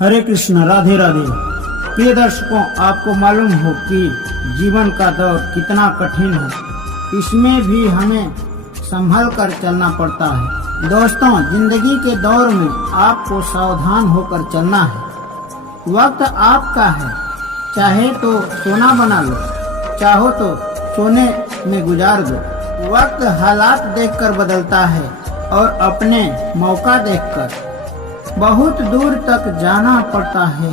हरे कृष्ण, राधे राधे। प्रिय दर्शकों, आपको मालूम हो कि जीवन का दौर कितना कठिन है, इसमें भी हमें संभल कर चलना पड़ता है। दोस्तों, जिंदगी के दौर में आपको सावधान होकर चलना है। वक्त आपका है, चाहे तो सोना बना लो, चाहो तो सोने में गुजार दो। वक्त हालात देखकर बदलता है और अपने मौका देखकर। बहुत दूर तक जाना पड़ता है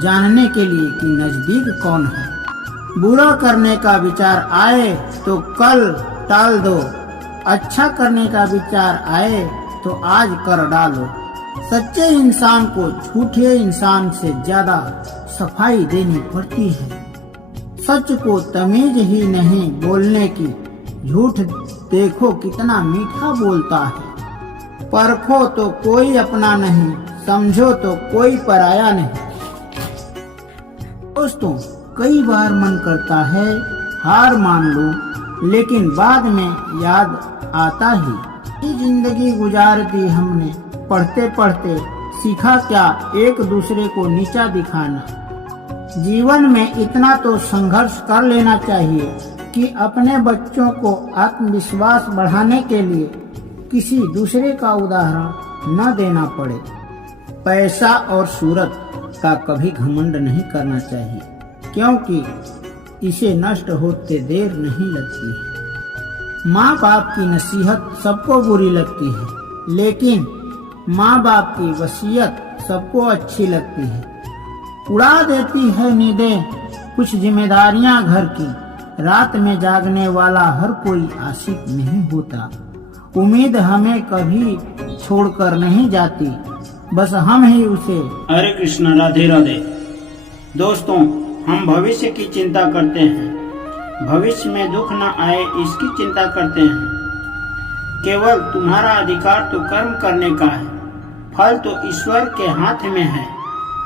जानने के लिए कि नजदीक कौन है। बुरा करने का विचार आए तो कल टाल दो, अच्छा करने का विचार आए तो आज कर डालो। सच्चे इंसान को झूठे इंसान से ज्यादा सफाई देनी पड़ती है। सच को तमीज ही नहीं बोलने की, झूठ देखो कितना मीठा बोलता है। परखो तो कोई अपना नहीं, समझो तो कोई पराया नहीं। दोस्तों, कई बार मन करता है हार मान लो, लेकिन बाद में याद आता ही ये जिंदगी गुजार दी हमने। पढ़ते पढ़ते सीखा क्या एक दूसरे को नीचा दिखाना। जीवन में इतना तो संघर्ष कर लेना चाहिए कि अपने बच्चों को आत्मविश्वास बढ़ाने के लिए किसी दूसरे का उदाहरण न देना पड़े। पैसा और सूरत का कभी घमंड नहीं करना चाहिए, क्योंकि इसे नष्ट होते देर नहीं लगती है। माँ बाप की नसीहत सबको बुरी लगती है, लेकिन माँ बाप की वसीयत सबको अच्छी लगती है। उड़ा देती है नींदें कुछ जिम्मेदारियां घर की। रात में जागने वाला हर कोई आशिक नहीं होता। उम्मीद हमें कभी छोड़कर नहीं जाती, बस हम ही उसे। हरे कृष्ण, राधे राधे। दोस्तों, हम भविष्य की चिंता करते हैं, भविष्य में दुख न आए इसकी चिंता करते हैं। केवल तुम्हारा अधिकार तो कर्म करने का है, फल तो ईश्वर के हाथ में है।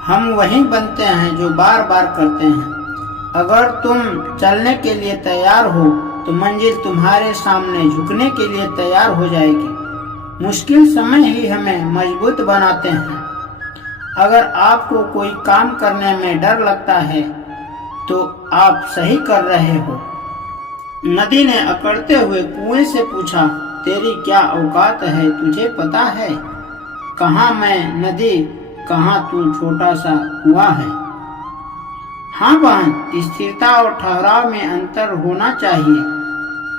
हम वही बनते हैं जो बार बार करते हैं। अगर तुम चलने के लिए तैयार हो तो मंजिल तुम्हारे सामने झुकने के लिए तैयार हो जाएगी। मुश्किल समय ही हमें मजबूत बनाते हैं। अगर आपको कोई काम करने में डर लगता है तो आप सही कर रहे हो। नदी ने अकड़ते हुए कुएं से पूछा, तेरी क्या औकात है, तुझे पता है? कहाँ मैं नदी, कहाँ तू छोटा सा कुआं है। हाँ बहन, स्थिरता और ठहराव में अंतर होना चाहिए।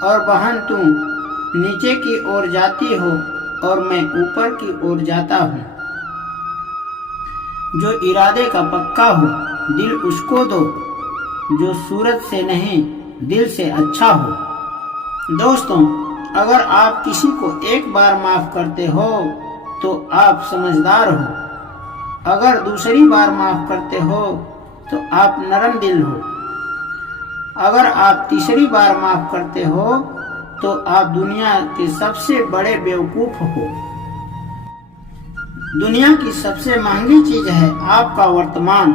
और बहन, तुम नीचे की ओर जाती हो और मैं ऊपर की ओर जाता हूँ। जो इरादे का पक्का हो दिल उसको दो, जो सूरत से नहीं दिल से अच्छा हो। दोस्तों, अगर आप किसी को एक बार माफ करते हो तो आप समझदार हो। अगर दूसरी बार माफ करते हो तो आप नरम दिल हो। अगर आप तीसरी बार माफ करते हो तो आप दुनिया के सबसे बड़े बेवकूफ हो। दुनिया की सबसे महंगी चीज है आपका वर्तमान,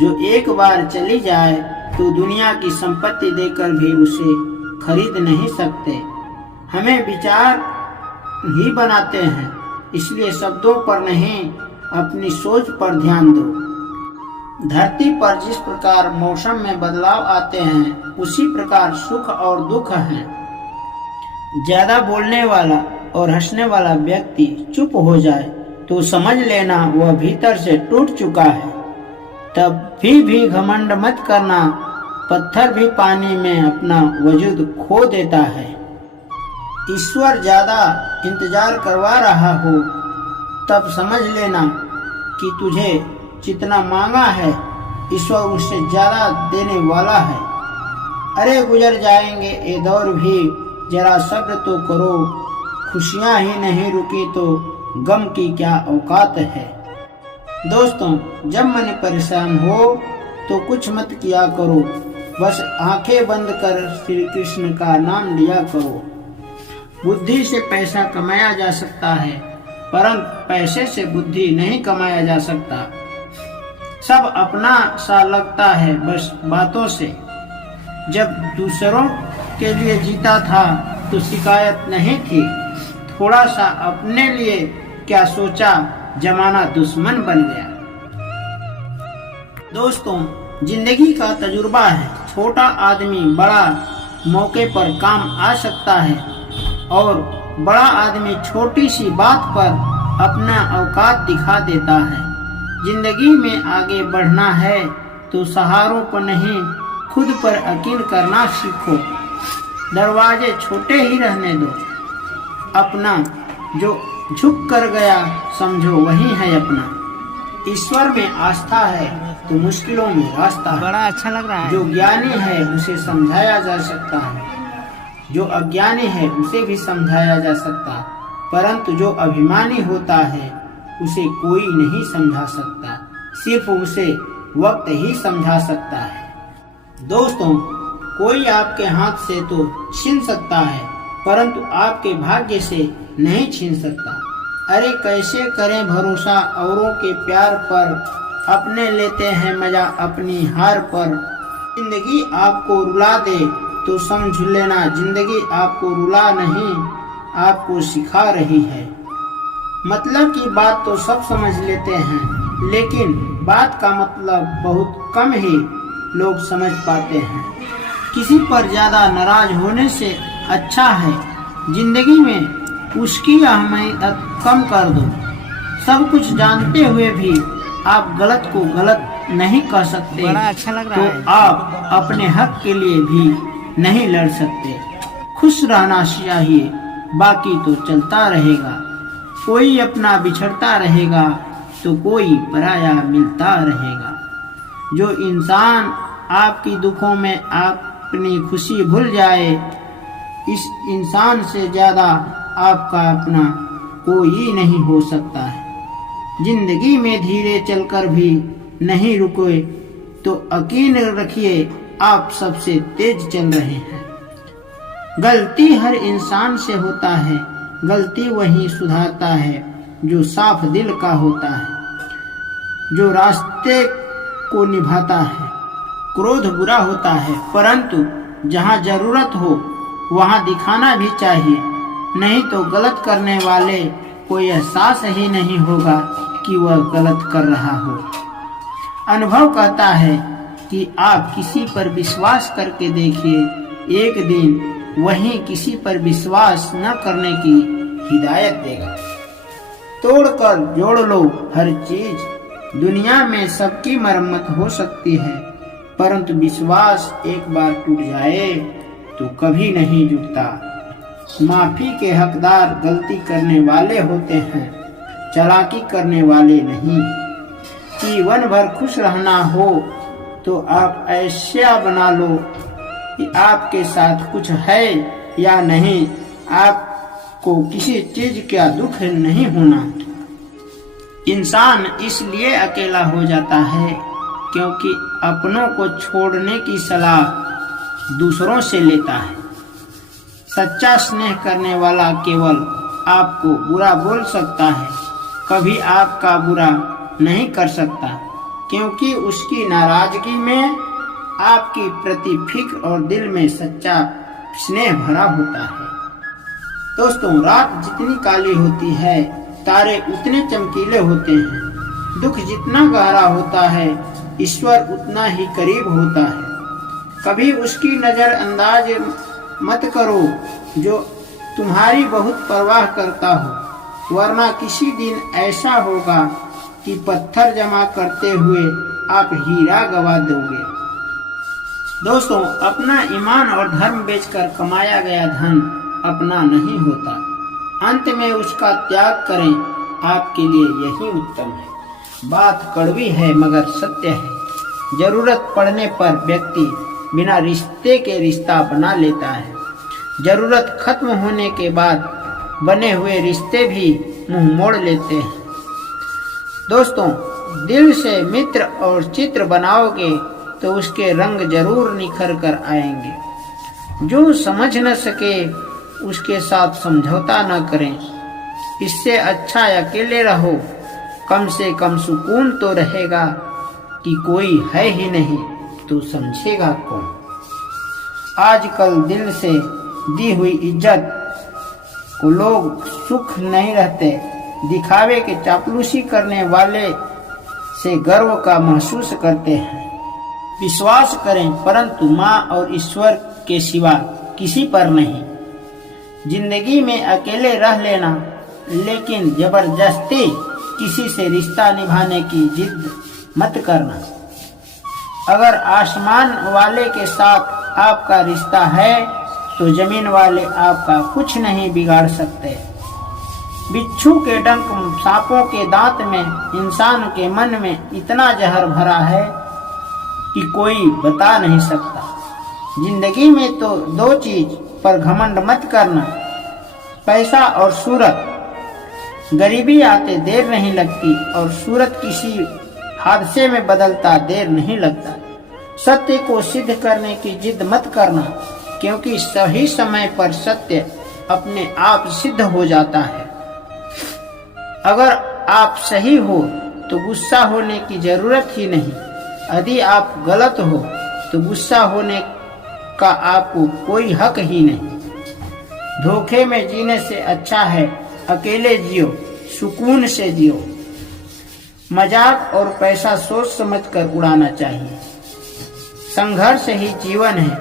जो एक बार चली जाए तो दुनिया की संपत्ति देकर भी उसे खरीद नहीं सकते। हमें विचार ही बनाते हैं, इसलिए शब्दों पर नहीं अपनी सोच पर ध्यान दो। धरती पर जिस प्रकार मौसम में बदलाव आते हैं, उसी प्रकार सुख और दुख हैं। ज्यादा बोलने वाला और हंसने वाला व्यक्ति चुप हो जाए तो समझ लेना वह भीतर से टूट चुका है। तब भी घमंड मत करना, पत्थर भी पानी में अपना वजूद खो देता है। ईश्वर ज्यादा इंतजार करवा रहा हो तब समझ लेना कि तुझे जितना मांगा है ईश्वर उससे ज्यादा देने वाला है। अरे गुजर जाएंगे ये दौर भी, जरा सब्र तो करो। खुशियां ही नहीं रुकी तो गम की क्या औकात है। दोस्तों, जब मन परेशान हो तो कुछ मत किया करो, बस आंखें बंद कर श्री कृष्ण का नाम लिया करो। बुद्धि से पैसा कमाया जा सकता है, परंतु पैसे से बुद्धि नहीं कमाया जा सकता। सब अपना सा लगता है बस बातों से। जब दूसरों के लिए जीता था तो शिकायत नहीं थी। थोड़ा सा अपने लिए क्या सोचा, जमाना दुश्मन बन गया। दोस्तों, जिंदगी का तजुर्बा है। छोटा आदमी बड़ा मौके पर काम आ सकता है और बड़ा आदमी छोटी सी बात पर अपना औकात दिखा देता है। जिंदगी में आगे बढ़ना है तो सहारों पर नहीं, खुद पर यकीन करना सीखो। दरवाजे छोटे ही रहने दो। अपना जो झुक कर गया समझो वही है अपना। ईश्वर में आस्था है तो मुश्किलों में रास्ता है। बड़ा अच्छा लग रहा है। जो ज्ञानी है उसे समझाया जा सकता है, जो अज्ञानी है उसे भी समझाया जा सकता है, परंतु जो अभिमानी होता है उसे कोई नहीं समझा सकता, सिर्फ उसे वक्त ही समझा सकता है। दोस्तों, कोई आपके हाथ से तो छीन सकता है परंतु आपके भाग्य से नहीं छीन सकता। अरे कैसे करें भरोसा औरों के प्यार पर, अपने लेते हैं मजा अपनी हार पर। जिंदगी आपको रुला दे तो समझ लेना जिंदगी आपको रुला नहीं, आपको सिखा रही है। मतलब की बात तो सब समझ लेते हैं, लेकिन बात का मतलब बहुत कम ही लोग समझ पाते हैं। किसी पर ज्यादा नाराज होने से अच्छा है जिंदगी में उसकी अहमियत कम कर दो। सब कुछ जानते हुए भी आप गलत को गलत नहीं कर सकते। बड़ा अच्छा लग रहा तो है। आप अपने हक के लिए भी नहीं लड़ सकते। खुश रहना चाहिए, बाकी तो चलता रहेगा। कोई अपना बिछड़ता रहेगा तो कोई पराया मिलता रहेगा। जो इंसान आपकी दुखों में अपनी खुशी भूल जाए, इस इंसान से ज्यादा आपका अपना कोई नहीं हो सकता है। जिंदगी में धीरे चलकर भी नहीं रुके तो यकीन रखिए आप सबसे तेज चल रहे हैं। गलती हर इंसान से होता है, गलती वही सुधारता है जो साफ दिल का होता है, जो रास्ते को निभाता है। क्रोध बुरा होता है परंतु जहाँ जरूरत हो वहाँ दिखाना भी चाहिए, नहीं तो गलत करने वाले को एहसास ही नहीं होगा कि वह गलत कर रहा हो। अनुभव कहता है कि आप किसी पर विश्वास करके देखिए, एक दिन वही किसी पर विश्वास न करने की हिदायत देगा। तोड़कर जोड़ लो हर चीज। दुनिया में सबकी मरम्मत हो सकती है परंतु विश्वास एक बार टूट जाए तो कभी नहीं जुड़ता। माफी के हकदार गलती करने वाले होते हैं, चालाकी करने वाले नहीं। जीवन भर खुश रहना हो तो आप ऐसा बना लो कि आपके साथ कुछ है या नहीं, आपको किसी चीज का दुख नहीं होना। इंसान इसलिए अकेला हो जाता है क्योंकि अपनों को छोड़ने की सलाह दूसरों से लेता है। सच्चा स्नेह करने वाला केवल आपको बुरा बोल सकता है, कभी आपका बुरा नहीं कर सकता, क्योंकि उसकी नाराजगी में आपकी प्रति फिक्र और दिल में सच्चा स्नेह भरा होता है। दोस्तों, रात जितनी काली होती है तारे उतने चमकीले होते हैं। दुख जितना गहरा होता है ईश्वर उतना ही करीब होता है। कभी उसकी नजरअंदाज मत करो जो तुम्हारी बहुत परवाह करता हो, वरना किसी दिन ऐसा होगा कि पत्थर जमा करते हुए आप हीरा गवा दोगे। दोस्तों, अपना ईमान और धर्म बेचकर कमाया गया धन अपना नहीं होता, अंत में उसका त्याग करें, आपके लिए यही उत्तम है। बात कड़वी है मगर सत्य है। जरूरत पड़ने पर व्यक्ति बिना रिश्ते के रिश्ता बना लेता है। जरूरत खत्म होने के बाद बने हुए रिश्ते भी मुंह मोड़ लेते हैं। दोस्तों, दिल से मित्र और चित्र बनाओगे तो उसके रंग जरूर निखर कर आएंगे। जो समझ न सके उसके साथ समझौता न करें। इससे अच्छा अकेले रहो, कम से कम सुकून तो रहेगा कि कोई है ही नहीं तो समझेगा कौन। आजकल दिल से दी हुई इज्जत को लोग सुख नहीं रहते। दिखावे के चापलूसी करने वाले से गर्व का महसूस करते हैं। विश्वास करें, परंतु माँ और ईश्वर के सिवा किसी पर नहीं। जिंदगी में अकेले रह लेना, लेकिन जबरदस्ती किसी से रिश्ता निभाने की जिद मत करना। अगर आसमान वाले के साथ आपका रिश्ता है तो जमीन वाले आपका कुछ नहीं बिगाड़ सकते। बिच्छू के डंक, सांपों के दांत में, इंसान के मन में इतना जहर भरा है कि कोई बता नहीं सकता। जिंदगी में तो दो चीज पर घमंड मत करना, पैसा और सूरत। गरीबी आते देर नहीं लगती और सूरत किसी हादसे में बदलता देर नहीं लगता। सत्य को सिद्ध करने की जिद मत करना, क्योंकि सही समय पर सत्य अपने आप सिद्ध हो जाता है। अगर आप सही हो तो गुस्सा होने की जरूरत ही नहीं। यदि आप गलत हो तो गुस्सा होने का आपको कोई हक ही नहीं। धोखे में जीने से अच्छा है अकेले जियो, सुकून से जियो। मजाक और पैसा सोच समझकर उड़ाना चाहिए। संघर्ष ही जीवन है,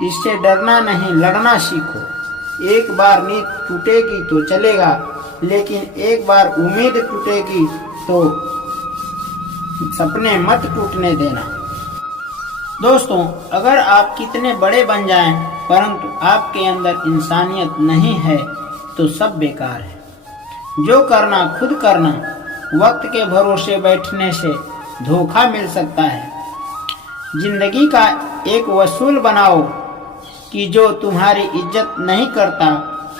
इससे डरना नहीं, लड़ना सीखो। एक बार नींद टूटेगी तो चलेगा, लेकिन एक बार उम्मीद टूटेगी तो सपने मत टूटने देना। दोस्तों, अगर आप कितने बड़े बन जाएं, परंतु आपके अंदर इंसानियत नहीं है तो सब बेकार है। जो करना खुद करना। वक्त के भरोसे बैठने से धोखा मिल सकता है। जिंदगी का एक वसूल बनाओ कि जो तुम्हारी इज्जत नहीं करता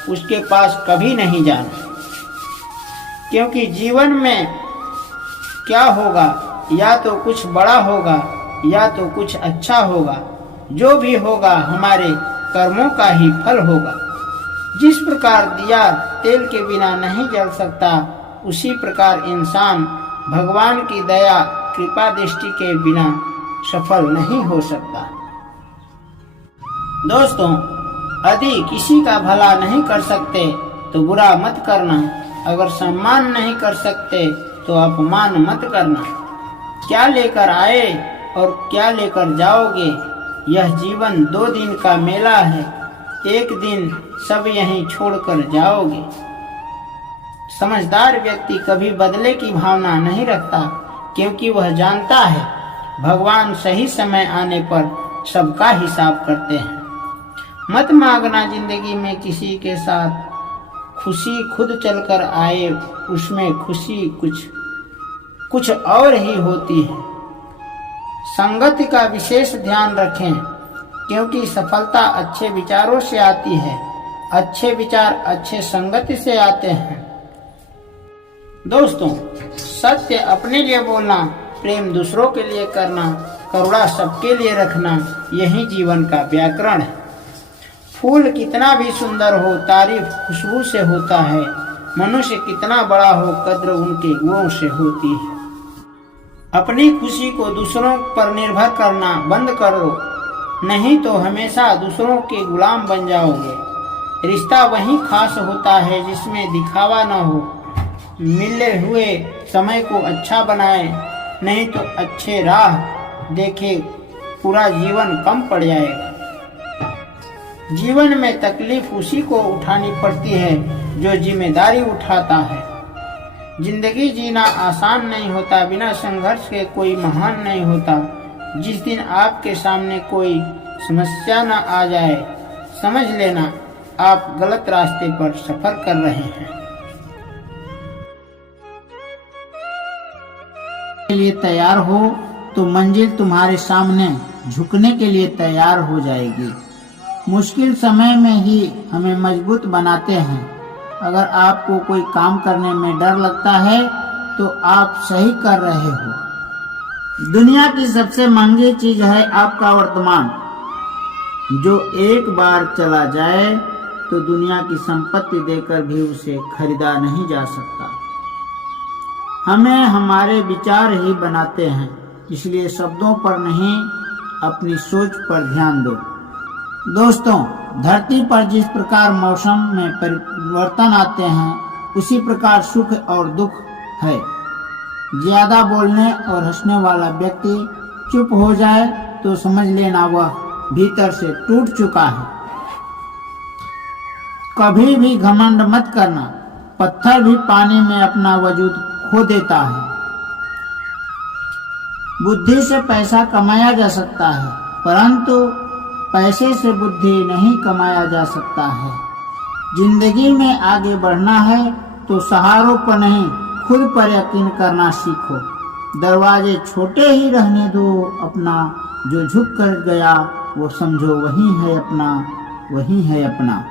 उसके पास कभी नहीं जाना, क्योंकि जीवन में क्या होगा, या तो कुछ बड़ा होगा या तो कुछ अच्छा होगा। जो भी होगा हमारे कर्मों का ही फल होगा। जिस प्रकार दिया तेल के बिना नहीं जल सकता, उसी प्रकार इंसान भगवान की दया कृपा दृष्टि के बिना सफल नहीं हो सकता। दोस्तों, यदि किसी का भला नहीं कर सकते तो बुरा मत करना। अगर सम्मान नहीं कर सकते तो अपमान मत करना। क्या लेकर आए और क्या लेकर जाओगे, यह जीवन 2 दिन का मेला है। एक दिन सब यहीं छोड़कर जाओगे। समझदार व्यक्ति कभी बदले की भावना नहीं रखता, क्योंकि वह जानता है भगवान सही समय आने पर सबका हिसाब करते हैं। मत मांगना जिंदगी में किसी के साथ खुशी, खुद चलकर आए उसमें खुशी कुछ और ही होती है। संगति का विशेष ध्यान रखें, क्योंकि सफलता अच्छे विचारों से आती है। अच्छे विचार अच्छे संगति से आते हैं। दोस्तों, सत्य अपने लिए बोलना, प्रेम दूसरों के लिए करना, करुणा सबके लिए रखना, यही जीवन का व्याकरण है। फूल कितना भी सुंदर हो, तारीफ खुशबू से होता है। मनुष्य कितना बड़ा हो, कद्र उनके गुणों से होती है। अपनी खुशी को दूसरों पर निर्भर करना बंद करो, नहीं तो हमेशा दूसरों के गुलाम बन जाओगे। रिश्ता वही खास होता है जिसमें दिखावा न हो। मिले हुए समय को अच्छा बनाए, नहीं तो अच्छे राह देखे पूरा जीवन कम पड़ जाएगा। जीवन में तकलीफ उसी को उठानी पड़ती है जो जिम्मेदारी उठाता है। जिंदगी जीना आसान नहीं होता, बिना संघर्ष के कोई महान नहीं होता। जिस दिन आपके सामने कोई समस्या न आ जाए, समझ लेना आप गलत रास्ते पर सफर कर रहे हैं। के लिए तैयार हो तो मंजिल तुम्हारे सामने झुकने के लिए तैयार हो जाएगी। मुश्किल समय में ही हमें मजबूत बनाते हैं। अगर आपको कोई काम करने में डर लगता है तो आप सही कर रहे हो। दुनिया की सबसे महंगी चीज है आपका वर्तमान, जो एक बार चला जाए तो दुनिया की संपत्ति देकर भी उसे खरीदा नहीं जा सकता। हमें हमारे विचार ही बनाते हैं, इसलिए शब्दों पर नहीं अपनी सोच पर ध्यान दो। दोस्तों, धरती पर जिस प्रकार मौसम में परिवर्तन आते हैं, उसी प्रकार सुख और दुख है। ज्यादा बोलने और हंसने वाला व्यक्ति चुप हो जाए तो समझ लेना वह भीतर से टूट चुका है। कभी भी घमंड मत करना, पत्थर भी पानी में अपना वजूद खो देता है। बुद्धि से पैसा कमाया जा सकता है, परंतु पैसे से बुद्धि नहीं कमाया जा सकता है। जिंदगी में आगे बढ़ना है तो सहारों पर नहीं, खुद पर यकीन करना सीखो। दरवाजे छोटे ही रहने दो अपना, जो झुक कर गया वो समझो वही है अपना, वही है अपना।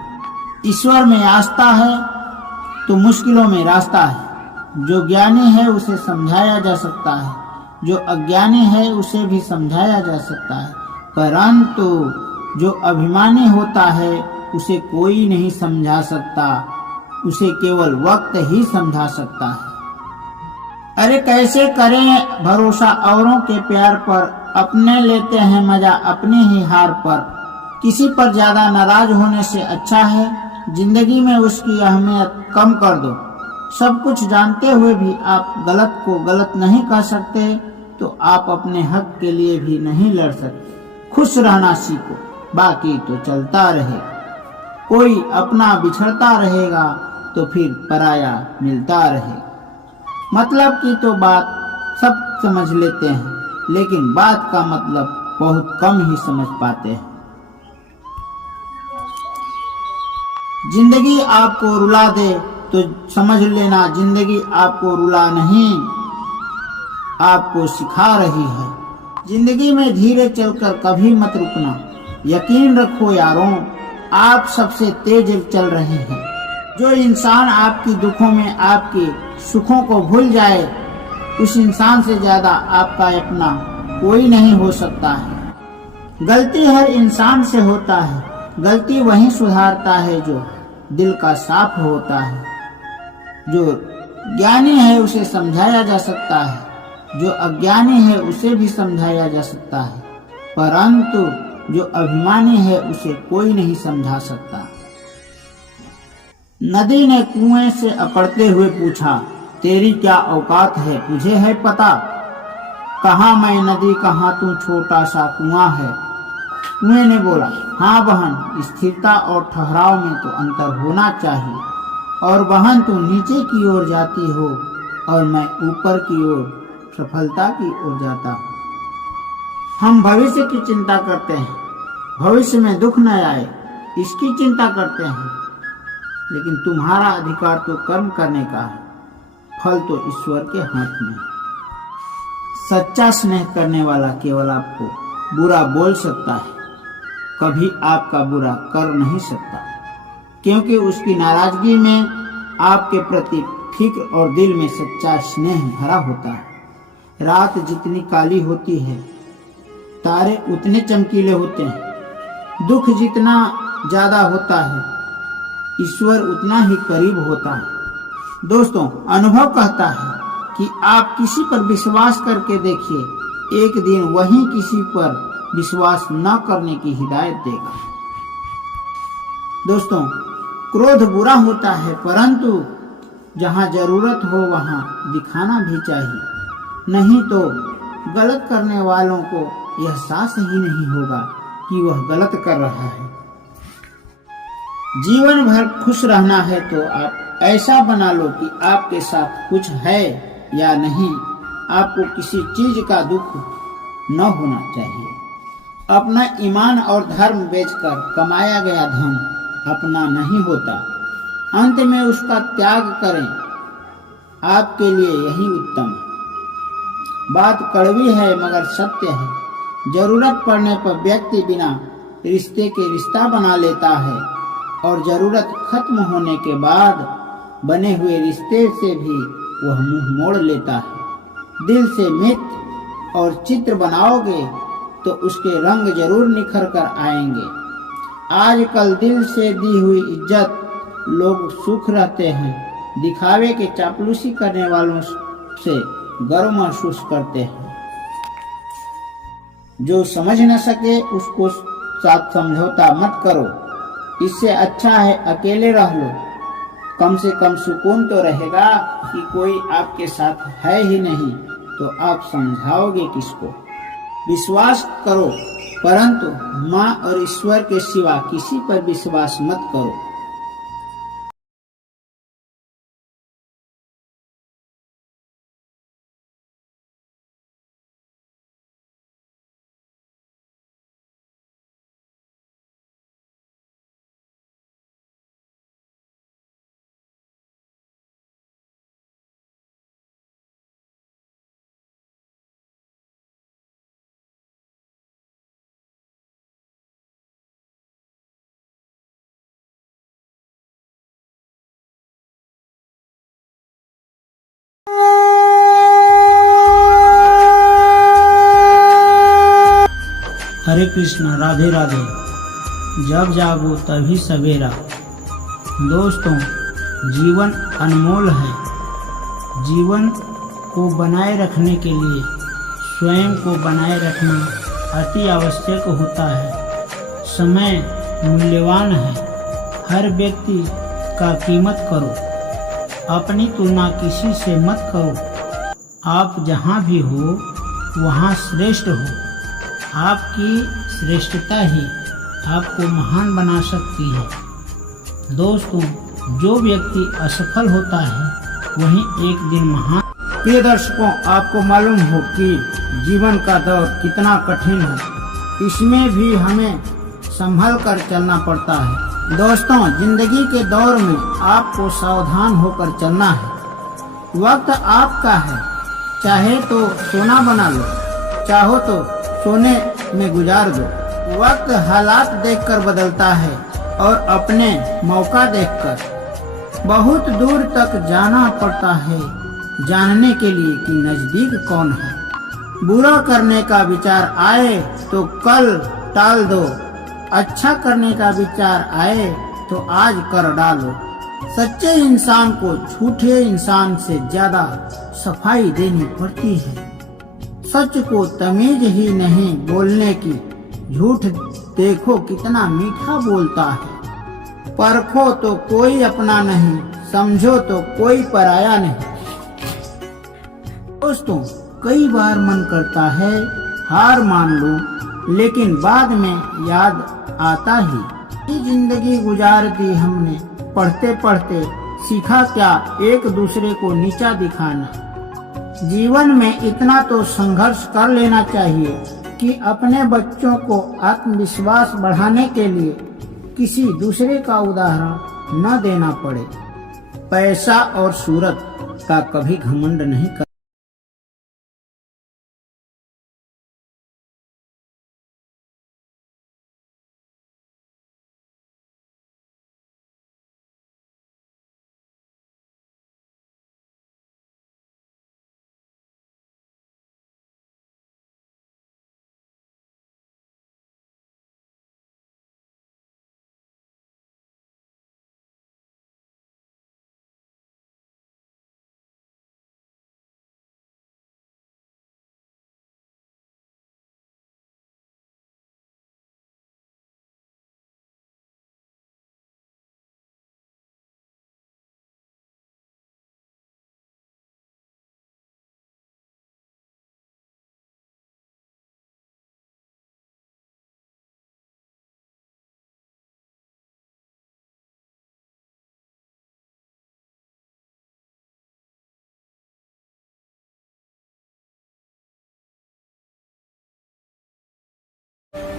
ईश्वर में आस्था है तो मुश्किलों में रास्ता है। जो ज्ञानी है उसे समझाया जा सकता है, जो अज्ञानी है उसे भी समझाया जा सकता है, परंतु जो अभिमानी होता है उसे कोई नहीं समझा सकता, उसे केवल वक्त ही समझा सकता है। अरे कैसे करें भरोसा औरों के प्यार पर, अपने लेते हैं मजा अपनी ही हार पर। किसी पर ज्यादा नाराज होने से अच्छा है जिंदगी में उसकी अहमियत कम कर दो। सब कुछ जानते हुए भी आप गलत को गलत नहीं कह सकते तो आप अपने हक के लिए भी नहीं लड़ सकते। खुश रहना सीखो, बाकी तो चलता रहे। कोई अपना बिछड़ता रहेगा तो फिर पराया मिलता रहेगा। मतलब की तो बात सब समझ लेते हैं, लेकिन बात का मतलब बहुत कम ही समझ पाते हैं। जिंदगी आपको रुला दे तो समझ लेना जिंदगी आपको रुला नहीं, आपको सिखा रही है। जिंदगी में धीरे चलकर कभी मत रुकना। यकीन रखो यारों, आप सबसे तेज चल रहे हैं। जो इंसान आपकी दुखों में आपके सुखों को भूल जाए, उस इंसान से ज्यादा आपका अपना कोई नहीं हो सकता है। गलती हर इंसान से होता है, गलती वही सुधारता है जो दिल का साफ होता है। जो ज्ञानी है उसे समझाया जा सकता है, जो अज्ञानी है उसे भी समझाया जा सकता है, परंतु जो अभिमानी है उसे कोई नहीं समझा सकता। नदी ने कुएं से अकड़ते हुए पूछा, तेरी क्या औकात है, तुझे है पता? कहाँ मैं नदी, कहाँ तू छोटा सा कुआं है। कुएं ने बोला, हाँ बहन, स्थिरता और ठहराव में तो अंतर होना चाहिए। और बहन तुम नीचे की ओर जाती हो और मैं ऊपर की ओर सफलता की ओर जाता हूँ। हम भविष्य की चिंता करते हैं, भविष्य में दुख न आए इसकी चिंता करते हैं, लेकिन तुम्हारा अधिकार तो कर्म करने का है, फल तो ईश्वर के हाथ में। सच्चा स्नेह करने वाला केवल आपको बुरा बोल सकता है, कभी आपका बुरा कर नहीं सकता, क्योंकि उसकी नाराजगी में आपके प्रति फिक्र और दिल में सच्चा स्नेह भरा होता है। रात जितनी काली होती है, तारे उतने चमकीले होते हैं। दुख जितना ज्यादा होता है, ईश्वर उतना ही करीब होता है। दोस्तों, अनुभव कहता है कि आप किसी पर विश्वास करके देखिए, एक दिन वही किसी पर विश्वास न करने की हिदायत देगा। दोस्तों, क्रोध बुरा होता है, परंतु जहाँ जरूरत हो वहाँ दिखाना भी चाहिए, नहीं तो गलत करने वालों को एहसास ही नहीं होगा कि वह गलत कर रहा है। जीवन भर खुश रहना है तो आप ऐसा बना लो कि आपके साथ कुछ है या नहीं, आपको किसी चीज का दुख न होना चाहिए। अपना ईमान और धर्म बेचकर कमाया गया धन अपना नहीं होता, अंत में उसका त्याग करें, आपके लिए यही उत्तम है। बात कड़वी है मगर सत्य है। जरूरत पड़ने पर व्यक्ति बिना रिश्ते के रिश्ता बना लेता है और जरूरत खत्म होने के बाद बने हुए रिश्ते से भी वह मुंह मोड़ लेता है। दिल से मित्र और चित्र बनाओगे तो उसके रंग जरूर निखर कर आएंगे। आजकल दिल से दी हुई इज्जत लोग सुख रहते हैं, दिखावे के चापलूसी करने वालों से गर्व महसूस करते हैं। जो समझ न सके उसको साथ समझौता मत करो, इससे अच्छा है अकेले रह लो। कम से कम सुकून तो रहेगा कि कोई आपके साथ है ही नहीं, तो आप समझाओगे किसको? विश्वास करो, परंतु माँ और ईश्वर के सिवा किसी पर विश्वास मत करो। हरे कृष्ण, राधे राधे। जब जागो तभी सवेरा। दोस्तों, जीवन अनमोल है। जीवन को बनाए रखने के लिए स्वयं को बनाए रखना अति आवश्यक होता है। समय मूल्यवान है। हर व्यक्ति का कीमत करो। अपनी तुलना किसी से मत करो। आप जहाँ भी हो वहाँ श्रेष्ठ हो। आपकी श्रेष्ठता ही आपको महान बना सकती है। दोस्तों, जो व्यक्ति असफल होता है वही एक दिन महान। प्रिय दर्शकों, आपको मालूम हो कि जीवन का दौर कितना कठिन है। इसमें भी हमें संभल कर चलना पड़ता है। दोस्तों, जिंदगी के दौर में आपको सावधान होकर चलना है। वक्त आपका है, चाहे तो सोना बना लो, चाहो तो सोने में गुजार दो। वक्त हालात देखकर बदलता है और अपने मौका देखकर। बहुत दूर तक जाना पड़ता है जानने के लिए कि नजदीक कौन है। बुरा करने का विचार आए तो कल टाल दो। अच्छा करने का विचार आए तो आज कर डालो। सच्चे इंसान को झूठे इंसान से ज्यादा सफाई देनी पड़ती है। सच को तमीज ही नहीं बोलने की, झूठ देखो कितना मीठा बोलता है। परखो तो कोई अपना नहीं, समझो तो कोई पराया नहीं। दोस्तों, कई बार मन करता है हार मान लो, लेकिन बाद में याद आता ही ये जिंदगी गुजार दी हमने। पढ़ते पढ़ते सीखा क्या एक दूसरे को नीचा दिखाना। जीवन में इतना तो संघर्ष कर लेना चाहिए कि अपने बच्चों को आत्मविश्वास बढ़ाने के लिए किसी दूसरे का उदाहरण न देना पड़े। पैसा और सूरत का कभी घमंड नहीं कर।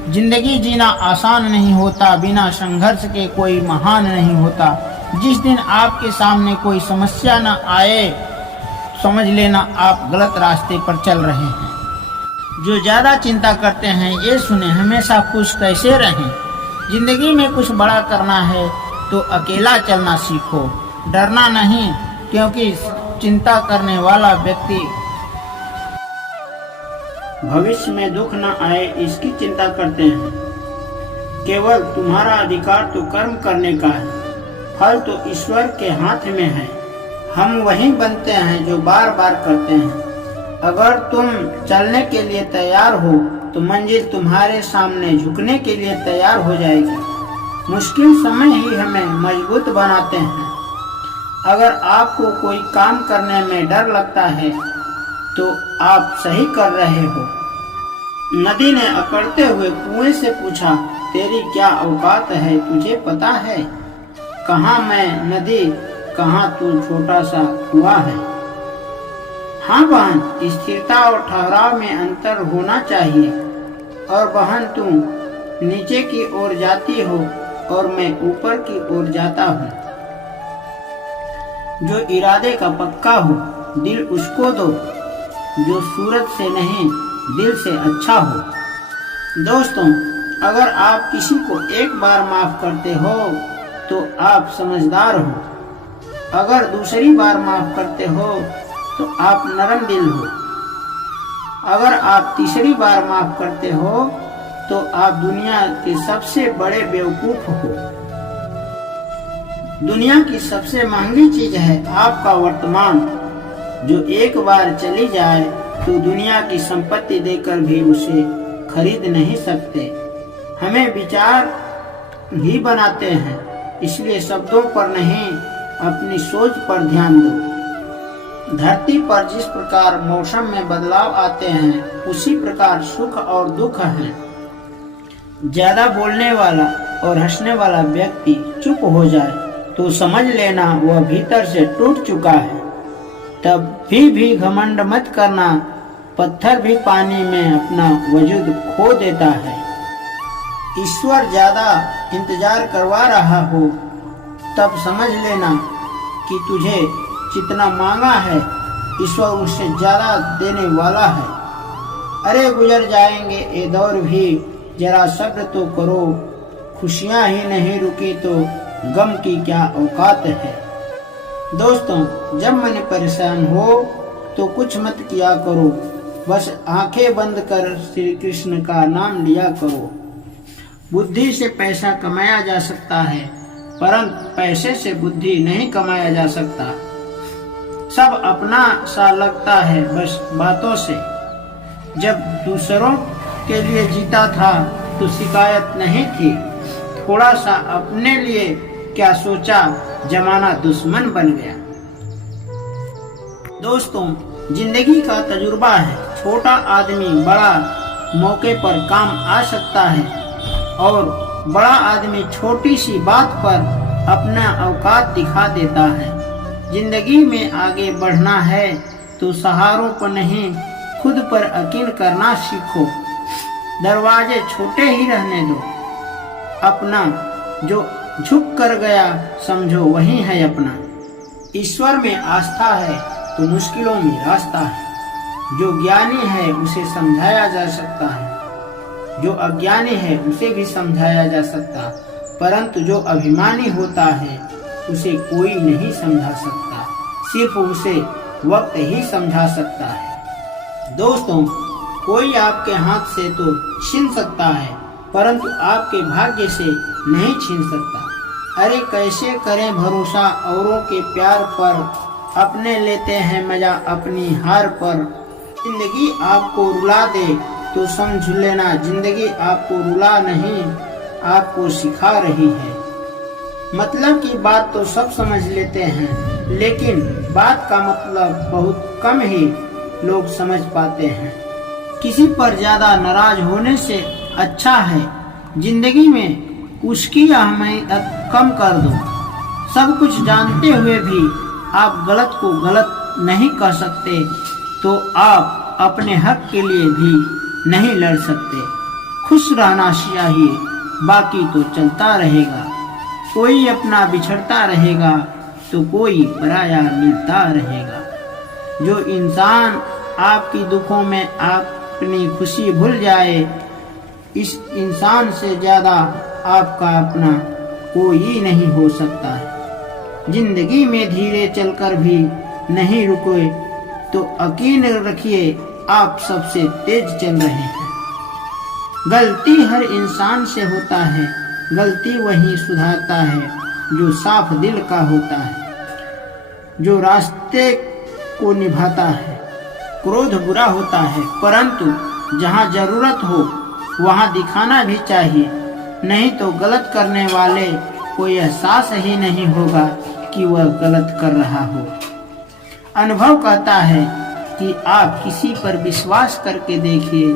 जिंदगी जीना आसान नहीं होता, बिना संघर्ष के कोई महान नहीं होता। जिस दिन आपके सामने कोई समस्या न आए, समझ लेना आप गलत रास्ते पर चल रहे हैं। जो ज्यादा चिंता करते हैं ये सुने, हमेशा खुश कैसे रहें। जिंदगी में कुछ बड़ा करना है तो अकेला चलना सीखो, डरना नहीं, क्योंकि चिंता करने वाला व्यक्ति भविष्य में दुख न आए इसकी चिंता करते हैं। केवल तुम्हारा अधिकार तो कर्म करने का है, फल तो ईश्वर के हाथ में है। हम वही बनते हैं जो बार बार करते हैं। अगर तुम चलने के लिए तैयार हो तो मंजिल तुम्हारे सामने झुकने के लिए तैयार हो जाएगी। मुश्किल समय ही हमें मजबूत बनाते हैं। अगर आपको कोई काम करने में डर लगता है तो आप सही कर रहे हो। नदी ने अकड़ते हुए कुएं से पूछा, तेरी क्या औकात है, तुझे पता है? कहाँ मैं नदी, कहाँ तू छोटा सा कुआं है। हाँ बहन, स्थिरता और ठहराव में अंतर होना चाहिए। और बहन, तुम नीचे की ओर जाती हो और मैं ऊपर की ओर जाता हूँ। जो इरादे का पक्का हो दिल उसको दो, जो सूरत से नहीं दिल से अच्छा हो। दोस्तों, अगर आप किसी को एक बार माफ करते हो तो आप समझदार हो। अगर दूसरी बार माफ करते हो तो आप नरम दिल हो। अगर आप तीसरी बार माफ करते हो तो आप दुनिया के सबसे बड़े बेवकूफ हो। दुनिया की सबसे महंगी चीज है आपका वर्तमान। जो एक बार चली जाए तो दुनिया की संपत्ति देकर भी उसे खरीद नहीं सकते। हमें विचार ही बनाते हैं, इसलिए शब्दों पर नहीं अपनी सोच पर ध्यान दो। धरती पर जिस प्रकार मौसम में बदलाव आते हैं उसी प्रकार सुख और दुख है। ज्यादा बोलने वाला और हंसने वाला व्यक्ति चुप हो जाए तो समझ लेना वह भीतर से टूट चुका है। तब भी घमंड मत करना, पत्थर भी पानी में अपना वजूद खो देता है। ईश्वर ज्यादा इंतजार करवा रहा हो तब समझ लेना कि तुझे जितना मांगा है ईश्वर उससे ज्यादा देने वाला है। अरे गुजर जाएंगे ये दौर भी, जरा सब्र तो करो। खुशियां ही नहीं रुकी तो गम की क्या औकात है। दोस्तों, जब मन परेशान हो तो कुछ मत किया करो, बस आंखें बंद कर श्री कृष्ण का नाम लिया करो। बुद्धि से पैसा कमाया जा सकता है, परंतु पैसे से बुद्धि नहीं कमाया जा सकता। सब अपना सा लगता है बस बातों से। जब दूसरों के लिए जीता था तो शिकायत नहीं थी। थोड़ा सा अपने लिए क्या सोचा, जमाना दुश्मन बन गया। दोस्तों, जिंदगी का तजुर्बा है। छोटा आदमी बड़ा मौके पर काम आ सकता है और बड़ा आदमी छोटी सी बात पर अपना औकात दिखा देता है। जिंदगी में आगे बढ़ना है तो सहारों पर नहीं खुद पर यकीन करना सीखो। दरवाजे छोटे ही रहने दो। अपना जो झुक कर गया समझो वही है अपना। ईश्वर में आस्था है तो मुश्किलों में रास्ता है। जो ज्ञानी है उसे समझाया जा सकता है, जो अज्ञानी है उसे भी समझाया जा सकता, परंतु जो अभिमानी होता है उसे कोई नहीं समझा सकता, सिर्फ उसे वक्त ही समझा सकता है। दोस्तों, कोई आपके हाथ से तो छीन सकता है परंतु आपके भाग्य से नहीं छीन सकता। अरे कैसे करें भरोसा औरों के प्यार पर, अपने लेते हैं मजा अपनी हार पर। जिंदगी आपको रुला दे तो समझ लेना जिंदगी आपको रुला नहीं, आपको सिखा रही है। मतलब की बात तो सब समझ लेते हैं, लेकिन बात का मतलब बहुत कम ही लोग समझ पाते हैं। किसी पर ज्यादा नाराज होने से अच्छा है जिंदगी में उसकी अहमियत कम कर दो। सब कुछ जानते हुए भी आप गलत को गलत नहीं कह सकते तो आप अपने हक के लिए भी नहीं लड़ सकते। खुश रहना चाहिए, बाकी तो चलता रहेगा। कोई अपना बिछड़ता रहेगा तो कोई पराया मिलता रहेगा। जो इंसान आपकी दुखों में अपनी खुशी भूल जाए, इस इंसान से ज्यादा आपका अपना कोई नहीं हो सकता है। जिंदगी में धीरे चलकर भी नहीं रुके तो यकीन रखिए आप सबसे तेज चल रहे हैं। गलती हर इंसान से होता है, गलती वही सुधारता है जो साफ दिल का होता है, जो रास्ते को निभाता है। क्रोध बुरा होता है, परंतु जहाँ जरूरत हो वहाँ दिखाना भी चाहिए, नहीं तो गलत करने वाले को एहसास ही नहीं होगा कि वह गलत कर रहा हो। अनुभव कहता है कि आप किसी पर विश्वास करके देखिए,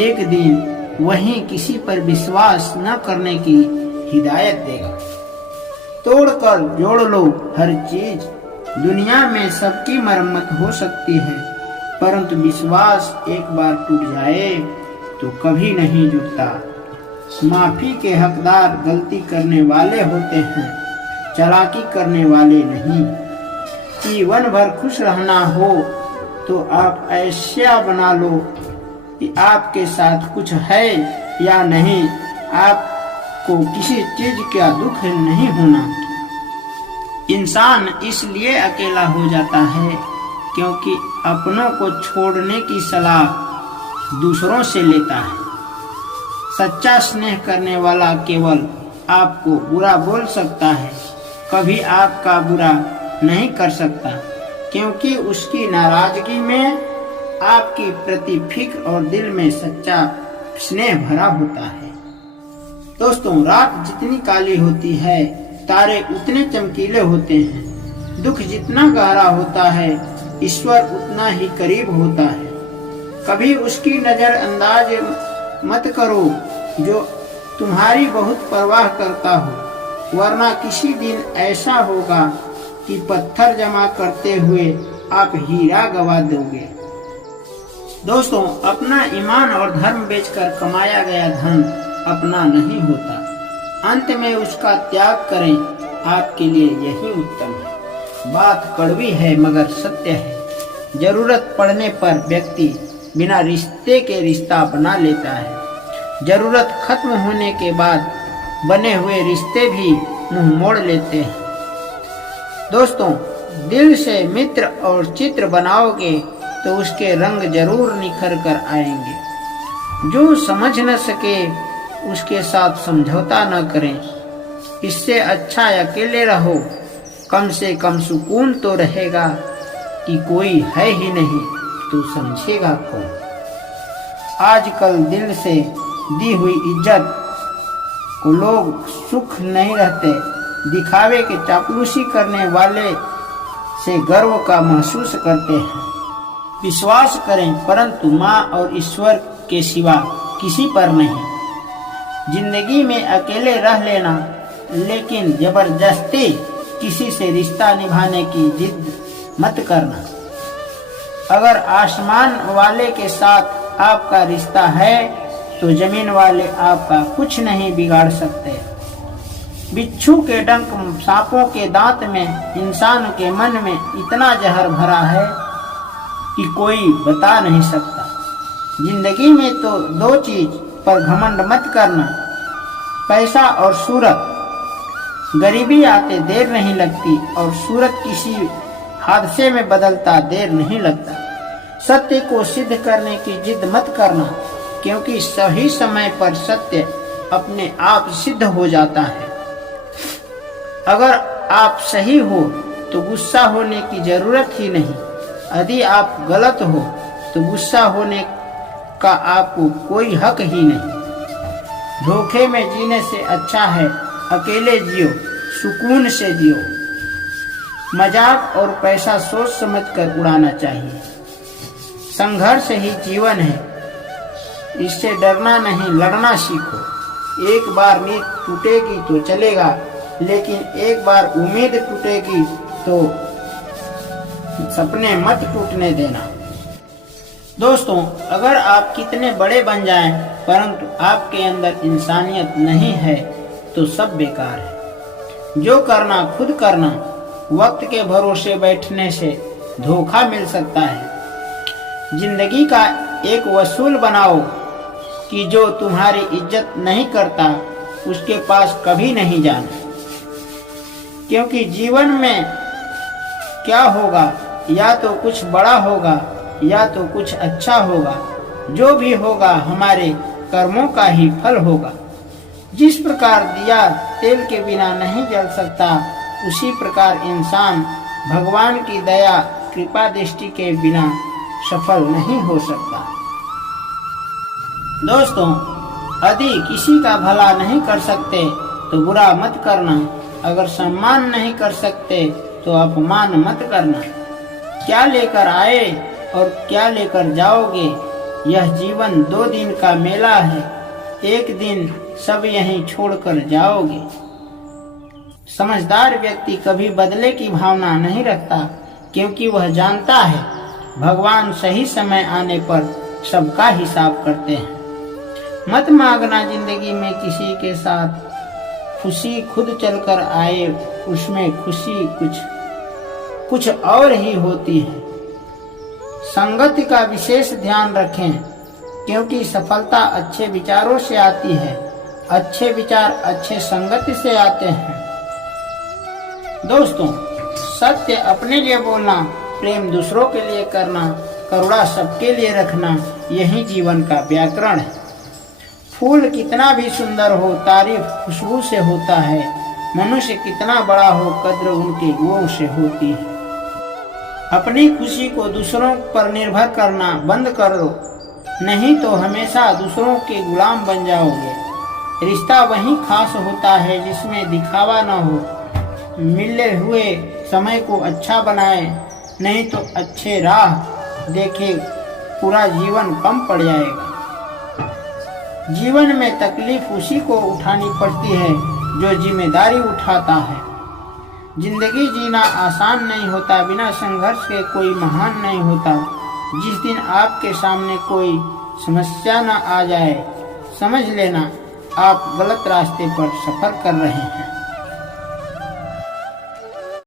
एक दिन वही किसी पर विश्वास न करने की हिदायत देगा। तोड़कर जोड़ लो हर चीज, दुनिया में सबकी मरम्मत हो सकती है, परंतु विश्वास एक बार टूट जाए तो कभी नहीं जुड़ता। माफी के हकदार गलती करने वाले होते हैं, चालाकी करने वाले नहीं। जीवन भर खुश रहना हो तो आप ऐसा बना लो कि आपके साथ कुछ है या नहीं, आपको किसी चीज का दुख नहीं होना। इंसान इसलिए अकेला हो जाता है क्योंकि अपनों को छोड़ने की सलाह दूसरों से लेता है। सच्चा स्नेह करने वाला केवल आपको बुरा बोल सकता है, कभी आपका बुरा नहीं कर सकता, क्योंकि उसकी नाराजगी में आपकी प्रति फिक्र और दिल में सच्चा स्नेह भरा होता है। दोस्तों, रात जितनी काली होती है, तारे उतने चमकीले होते हैं। दुख जितना गहरा होता है, ईश्वर उतना ही करीब होता है। कभी उसकी नजरअंदाज मत करो जो तुम्हारी बहुत परवाह करता हो, वरना किसी दिन ऐसा होगा कि पत्थर जमा करते हुए आप हीरा गवा दोगे। दोस्तों, अपना ईमान और धर्म बेचकर कमाया गया धन अपना नहीं होता, अंत में उसका त्याग करें, आपके लिए यही उत्तम है। बात कड़वी है मगर सत्य है। जरूरत पड़ने पर व्यक्ति बिना रिश्ते के रिश्ता बना लेता है। जरूरत खत्म होने के बाद बने हुए रिश्ते भी मुंह मोड़ लेते हैं। दोस्तों, दिल से मित्र और चित्र बनाओगे तो उसके रंग जरूर निखर कर आएंगे। जो समझ न सके उसके साथ समझौता न करें। इससे अच्छा अकेले रहो, कम से कम सुकून तो रहेगा कि कोई है ही नहीं तो समझेगा कौन। आजकल दिल से दी हुई इज्जत को लोग सुख नहीं रहते, दिखावे के चापलूसी करने वाले से गर्व का महसूस करते हैं। विश्वास करें, परंतु माँ और ईश्वर के सिवा किसी पर नहीं। जिंदगी में अकेले रह लेना, लेकिन जबरदस्ती किसी से रिश्ता निभाने की जिद मत करना। अगर आसमान वाले के साथ आपका रिश्ता है तो जमीन वाले आपका कुछ नहीं बिगाड़ सकते। बिच्छू के डंक, सांपों के दांत में, इंसान के मन में इतना जहर भरा है कि कोई बता नहीं सकता। जिंदगी में तो दो चीज पर घमंड मत करना, पैसा और सूरत। गरीबी आते देर नहीं लगती और सूरत किसी हादसे में बदलता देर नहीं लगता। सत्य को सिद्ध करने की जिद मत करना, क्योंकि सही समय पर सत्य अपने आप सिद्ध हो जाता है। अगर आप सही हो तो गुस्सा होने की जरूरत ही नहीं। यदि आप गलत हो तो गुस्सा होने का आपको कोई हक ही नहीं। धोखे में जीने से अच्छा है अकेले जियो, सुकून से जियो। मजाक और पैसा सोच समझकर उड़ाना चाहिए। संघर्ष ही जीवन है, इससे डरना नहीं, लड़ना सीखो। एक बार नींद टूटेगी तो चलेगा, लेकिन एक बार उम्मीद टूटेगी तो सपने मत टूटने देना। दोस्तों, अगर आप कितने बड़े बन जाएं, परंतु आपके अंदर इंसानियत नहीं है तो सब बेकार है। जो करना खुद करना। वक्त के भरोसे बैठने से धोखा मिल सकता है। जिंदगी का एक वसूल बनाओ कि जो तुम्हारी इज्जत नहीं करता उसके पास कभी नहीं जाना, क्योंकि जीवन में क्या होगा, या तो कुछ बड़ा होगा या तो कुछ अच्छा होगा। जो भी होगा हमारे कर्मों का ही फल होगा। जिस प्रकार दिया तेल के बिना नहीं जल सकता, उसी प्रकार इंसान भगवान की दया कृपा दृष्टि के बिना सफल नहीं हो सकता। दोस्तों, यदि किसी का भला नहीं कर सकते तो बुरा मत करना, अगर सम्मान नहीं कर सकते तो अपमान मत करना। क्या लेकर आए और क्या लेकर जाओगे? यह जीवन 2 दिन का मेला है, एक दिन सब यहीं छोड़कर जाओगे। समझदार व्यक्ति कभी बदले की भावना नहीं रखता, क्योंकि वह जानता है भगवान सही समय आने पर सबका हिसाब करते हैं। मत मांगना जिंदगी में किसी के साथ, खुशी खुद चलकर आए उसमें खुशी कुछ और ही होती है। संगति का विशेष ध्यान रखें, क्योंकि सफलता अच्छे विचारों से आती है, अच्छे विचार अच्छे संगति से आते हैं। दोस्तों, सत्य अपने लिए बोलना, प्रेम दूसरों के लिए करना, करुणा सबके लिए रखना, यही जीवन का व्याकरण है। फूल कितना भी सुंदर हो, तारीफ खुशबू से होता है। मनुष्य कितना बड़ा हो, कद्र उनके गुणों से होती है। अपनी खुशी को दूसरों पर निर्भर करना बंद कर दो, नहीं तो हमेशा दूसरों के गुलाम बन जाओगे। रिश्ता वही खास होता है जिसमें दिखावा न हो। मिले हुए समय को अच्छा बनाए, नहीं तो अच्छे राह देखे पूरा जीवन कम पड़ जाएगा। जीवन में तकलीफ उसी को उठानी पड़ती है जो जिम्मेदारी उठाता है। जिंदगी जीना आसान नहीं होता, बिना संघर्ष के कोई महान नहीं होता। जिस दिन आपके सामने कोई समस्या न आ जाए, समझ लेना आप गलत रास्ते पर सफर कर रहे हैं।